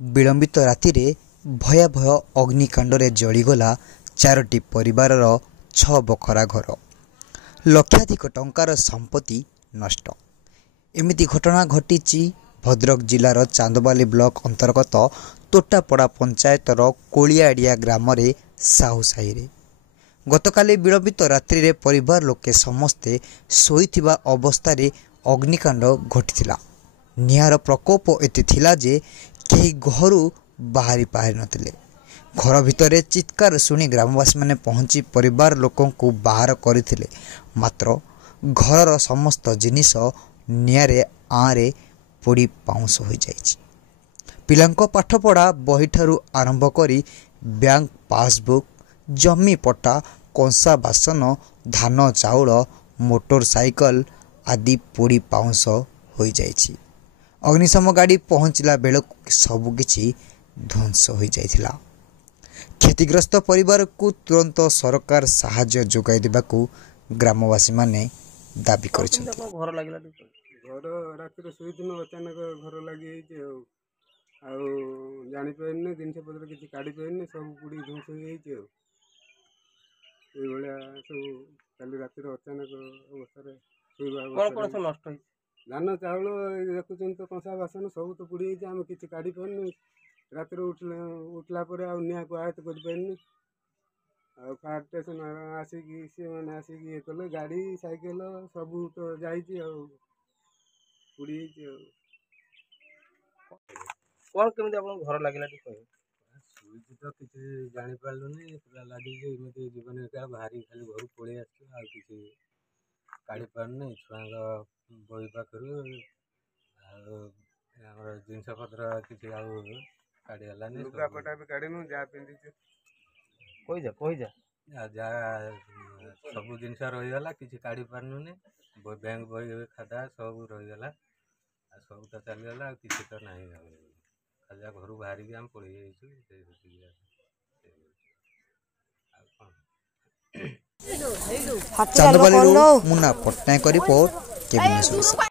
विलंबित राति भयावह अग्निकांडरे जलिगला 4टी परिवारर 6 बखरा घर। लक्षाधिक टंकार संपत्ति नष्ट। एमिति घटना घटी भद्रक जिलार चांदबाली ब्लॉक अंतर्गत तोटापड़ा पंचायतर कोलियाड़िया ग्राम साहुसाही रे गतकाली विलंबित रात्रि रे परिवार लोके समस्ते शोइथिबा अवस्था अग्निकांड घटिथिला। निहार प्रकोप एते थिला जे केही घरु बाहरी पारि नथिले। घर भितरे चित्कार शुणी ग्रामवासी माने पहुंची परिवार लोकों को बाहर करथिले, मात्र घरर समस्त जिनिस नियारे आरे पोड़ी पाउंस हो जाइछि। पिलांको पाठपढ़ा बहीठारू आरंभ करी बैंक पासबुक, जमी पट्टा, कंसा बासन, धान चाउल, मोटरसाइकल आदि पोड़ी पाउंस हो जाइछि। अग्निशम गाड़ी पहुंचला बेल सबकिछि ध्वंस हो जाइथिला। क्षतिग्रस्त परिवार को तुरंत सरकार साहाय्य जोगाई देबाकू ग्रामवासी माने दाबी करिसथि। घर रातिर शोन अचानक घर लगी जानी पारे जिनस पत्र किसी काढ़ी पारे सब पुड़ी ध्वंस हो सब कल रात अचानक अवस्था नष्ट धान चाउल देखुं तो कंसा बासन सब तो पुड़ी आम कि काढ़ी पारे रातिर उठला निआ को आयत्त कर फायर स्टेशन आसिक सी मैंने आसिक ये कले गाड़ी साइकेल सब तो जाइए पुड़ी कौन केमी आप घर लगे सुई तो किसी जानी पार्लुनि पूरा लगे एमती जीवन क्या बाहरी खाली घर पलि आस काढ़ी पारनी छुआ बही पाखर जिनस पत्र किसी काढ़ी लुगापटा भी काढ़ी जहाँ पिंधि जहाँ सब जिनस रहीगला किसी काढ़ी पार्नुनि बैंक बही खाता सब रहीगला सब तो चलीगला किसी तो ना खाली घर बाहर आम पड़े चांदबाली मुन्ना पट्टनायक रिपोर्ट केबिनेट।